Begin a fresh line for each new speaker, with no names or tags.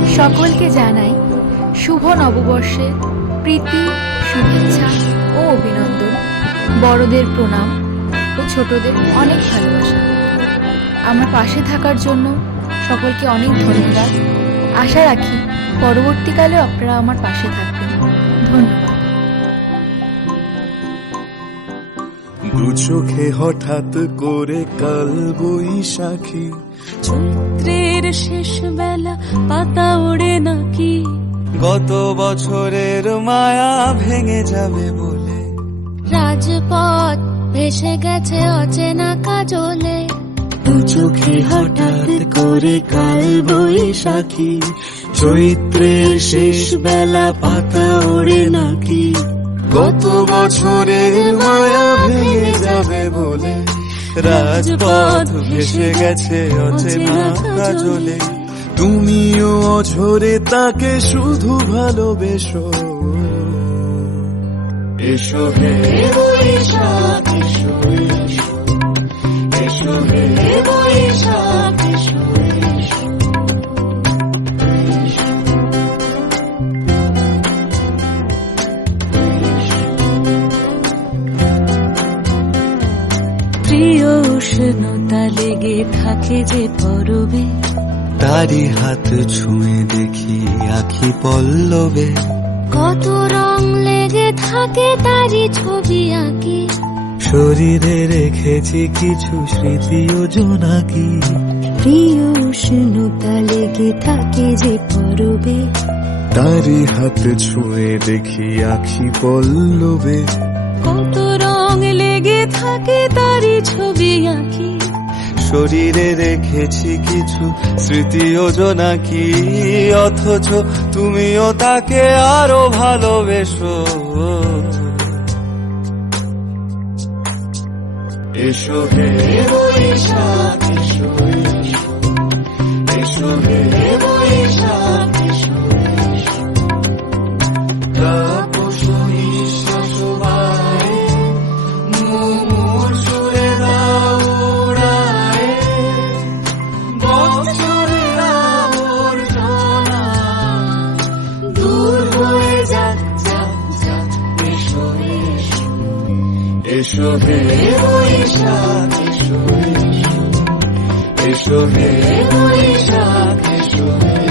সকলকে জানাই শুভ নববর্ষের প্রীতি, শুভেচ্ছা ও অভিনন্দন। বড়দের প্রণাম ও ছোটদের অনেক ভালোবাসা। আমার পাশে থাকার জন্য সকলকে অনেক ধন্যবাদ। আশা রাখি পরবর্তীকালেও আপনারা আমার পাশে থাকবেন। ধন্যবাদ।
দু চোখে হঠাৎ করে কাল বৈশাখী,
চৈত্রের শেষ বেলা পাতা ওড়ে নাকি,
গত বছরের মায়া ভেঙে যাবে বলে
রাজপথ ভেসে গেছে অচেনা কাজলে।
দু চোখে হঠাৎ করে কাল বৈশাখী, চৈত্রের শেষ বেলা পাতা ওড়ে নাকি, গত বছরের মায়া ভেঙে যাবে বলে রাজপথ ভেসে গেছে অচেনা কাজলে। তুমিও অঝরে তাকে শুধু ভালোবেসো। এসো হে বৈশাখ, এসো এসো, এসো হে বৈশাখ, এসো এসো।
প্রিয় উষ্ণতা লেগে থাকে যে পরবে,
তারি হাত ছুঁয়ে দেখি আখি পল্লবে,
কত রং লেগে থাকে তারই ছবি আঁকি।
শরীরে রেখেছি কিছু স্মৃতি ও জোনাকি।
প্রিয় উষ্ণতা লেগে থাকে যে পরবে,
তারি হাত ছুঁয়ে দেখি আখি পল্লবে,
কত রং লেগে থাকে তারই ছবি আঁকি।
শরীরে রেখেছি কিছু স্মৃতি ও জোনাকি। অথচ তুমিও তাকে আরো ভালোবেসো। এসো হে বৈশাখ, এসো এসো, এসো হে বৈশাখ, এসো এসো। তাপসী নিঃশ্বাস বায়ে, মুমুর সুরে দাও উড়ায়ে, বছরের আবর্জনা দূর হয়ে যাক, যাক, যাক। এসো এসো, এসো হে বৈশাখ, এসো এসো, এসো হে বৈশাখ, এসো এসো।